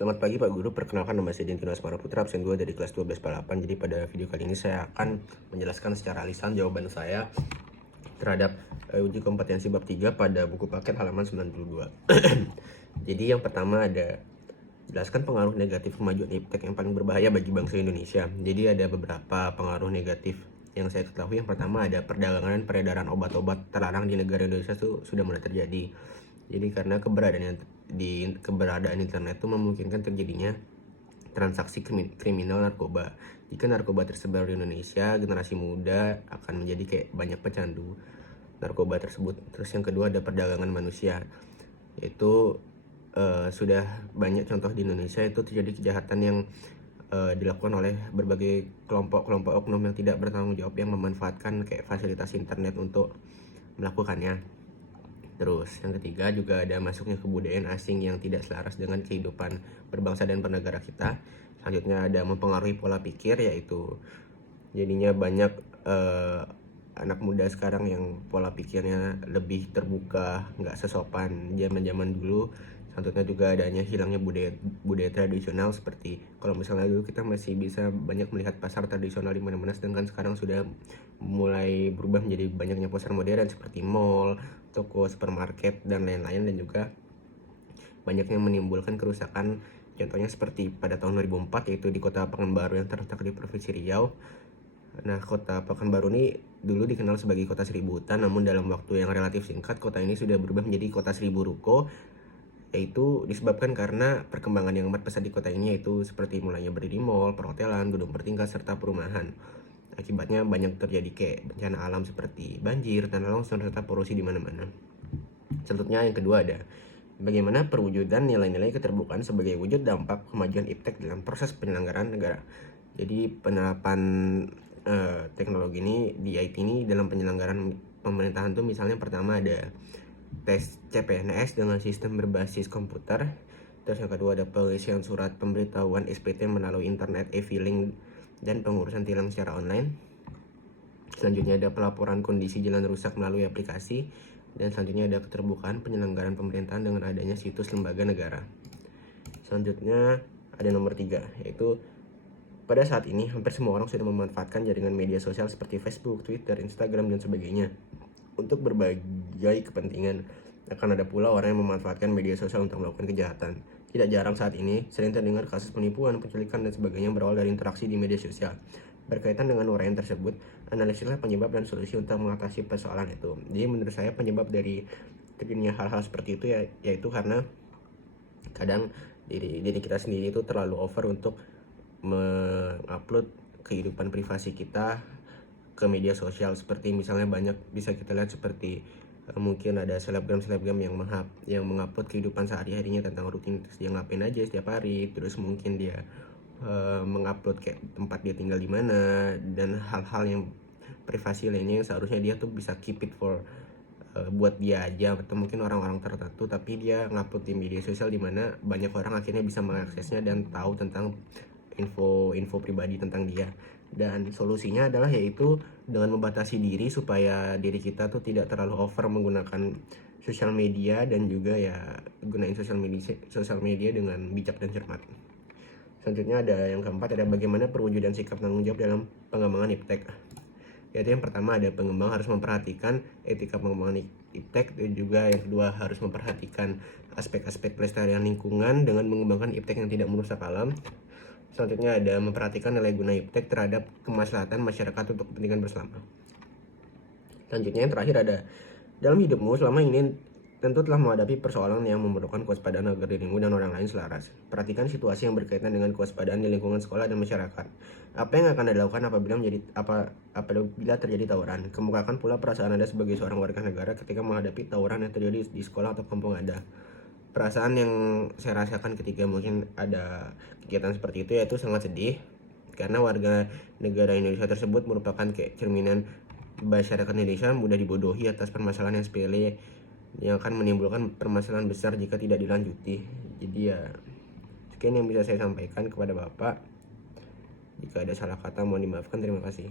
Selamat pagi Pak Guru, perkenalkan nama saya Dintino Asmara Putra, absen 2 dari kelas 12 Jadi pada video kali ini saya akan menjelaskan secara lisan jawaban saya terhadap uji kompetensi bab 3 pada buku paket halaman 92. Jadi yang pertama ada jelaskan pengaruh negatif kemajuan iptek yang paling berbahaya bagi bangsa Indonesia. Jadi ada beberapa pengaruh negatif yang saya ketahui. Yang pertama ada perdagangan dan peredaran obat-obat terlarang di negara Indonesia itu sudah mulai terjadi. Jadi karena keberadaan internet itu memungkinkan terjadinya transaksi kriminal narkoba. Jika narkoba tersebar di Indonesia, generasi muda akan menjadi kayak banyak pecandu narkoba tersebut. Terus yang kedua ada perdagangan manusia, yaitu sudah banyak contoh di Indonesia itu terjadi kejahatan yang dilakukan oleh berbagai kelompok oknum yang tidak bertanggung jawab yang memanfaatkan kayak fasilitas internet untuk melakukannya. Terus yang ketiga juga ada masuknya kebudayaan asing yang tidak selaras dengan kehidupan berbangsa dan bernegara kita. Selanjutnya ada mempengaruhi pola pikir, yaitu jadinya banyak anak muda sekarang yang pola pikirnya lebih terbuka, nggak sesopan zaman dulu. Selanjutnya juga adanya hilangnya budaya tradisional, seperti kalau misalnya dulu kita masih bisa banyak melihat pasar tradisional di mana-mana, sedangkan sekarang sudah mulai berubah menjadi banyaknya pasar modern seperti mall, toko, supermarket, dan lain-lain, dan juga banyaknya menimbulkan kerusakan. Contohnya seperti pada tahun 2004, yaitu di kota Pekanbaru yang terletak di Provinsi Riau. Nah, kota Pekanbaru ini dulu dikenal sebagai kota seribu hutan, namun dalam waktu yang relatif singkat, kota ini sudah berubah menjadi kota seribu ruko, yaitu disebabkan karena perkembangan yang amat pesat di kota ini, yaitu seperti mulainya berdiri mall, perhotelan, gedung bertingkat, serta perumahan. Akibatnya banyak terjadi kayak bencana alam seperti banjir, tanah longsor, serta polusi di mana-mana. Selanjutnya yang kedua ada bagaimana perwujudan nilai-nilai keterbukaan sebagai wujud dampak kemajuan iptek dalam proses penyelenggaraan negara. Jadi penerapan teknologi ini di IT ini dalam penyelenggaraan pemerintahan tuh misalnya pertama ada tes CPNS dengan sistem berbasis komputer. Terus yang kedua ada pengisian surat pemberitahuan SPT melalui internet, e-filing, dan pengurusan tilang secara online. Selanjutnya ada pelaporan kondisi jalan rusak melalui aplikasi. Dan selanjutnya ada keterbukaan penyelenggaraan pemerintahan dengan adanya situs lembaga negara. Selanjutnya ada nomor 3, yaitu pada saat ini hampir semua orang sudah memanfaatkan jaringan media sosial seperti Facebook, Twitter, Instagram, dan sebagainya untuk berbagai kepentingan. Akan ada pula orang yang memanfaatkan media sosial untuk melakukan kejahatan. Tidak jarang saat ini sering terdengar kasus penipuan, penculikan, dan sebagainya berawal dari interaksi di media sosial. Berkaitan dengan uraian tersebut, analisislah penyebab dan solusi untuk mengatasi persoalan itu. Jadi menurut saya penyebab dari terjadinya hal-hal seperti itu yaitu karena kadang diri kita sendiri itu terlalu over untuk mengupload kehidupan privasi kita ke media sosial. Seperti misalnya banyak bisa kita lihat seperti mungkin ada selebgram yang mengupload kehidupan sehari-harinya tentang rutinitas dia ngapain aja setiap hari. Terus mungkin dia mengupload kayak tempat dia tinggal di mana dan hal-hal yang privasi lainnya yang seharusnya dia tuh bisa keep it for buat dia aja atau mungkin orang-orang tertentu, tapi dia ngupload di media sosial di mana banyak orang akhirnya bisa mengaksesnya dan tahu tentang info pribadi tentang dia. Dan solusinya adalah yaitu dengan membatasi diri supaya diri kita tuh tidak terlalu over menggunakan sosial media, dan juga ya gunain sosial media dengan bijak dan cermat. Selanjutnya ada yang keempat, ada bagaimana perwujudan sikap tanggung jawab dalam pengembangan iptek. Yaitu yang pertama ada pengembang harus memperhatikan etika pengembangan iptek, dan juga yang kedua harus memperhatikan aspek-aspek pelestarian lingkungan dengan mengembangkan iptek yang tidak merusak alam. Selanjutnya ada memperhatikan nilai guna iptek terhadap kemaslahatan masyarakat untuk kepentingan bersama. Selanjutnya yang terakhir ada dalam hidupmu selama ini tentu telah menghadapi persoalan yang memerlukan kewaspadaan agar dirimu dan orang lain selaras. Perhatikan situasi yang berkaitan dengan kewaspadaan di lingkungan sekolah dan masyarakat. Apa yang akan Anda lakukan apabila terjadi tawuran? Kemukakan pula perasaan Anda sebagai seorang warga negara ketika menghadapi tawuran yang terjadi di sekolah atau kampung Anda. Perasaan yang saya rasakan ketika mungkin ada kegiatan seperti itu yaitu sangat sedih, karena warga negara Indonesia tersebut merupakan kayak cerminan masyarakat Indonesia mudah dibodohi atas permasalahan yang sepele yang akan menimbulkan permasalahan besar jika tidak dilanjuti. Jadi ya sekian yang bisa saya sampaikan kepada Bapak. Jika ada salah kata mohon dimaafkan. Terima kasih.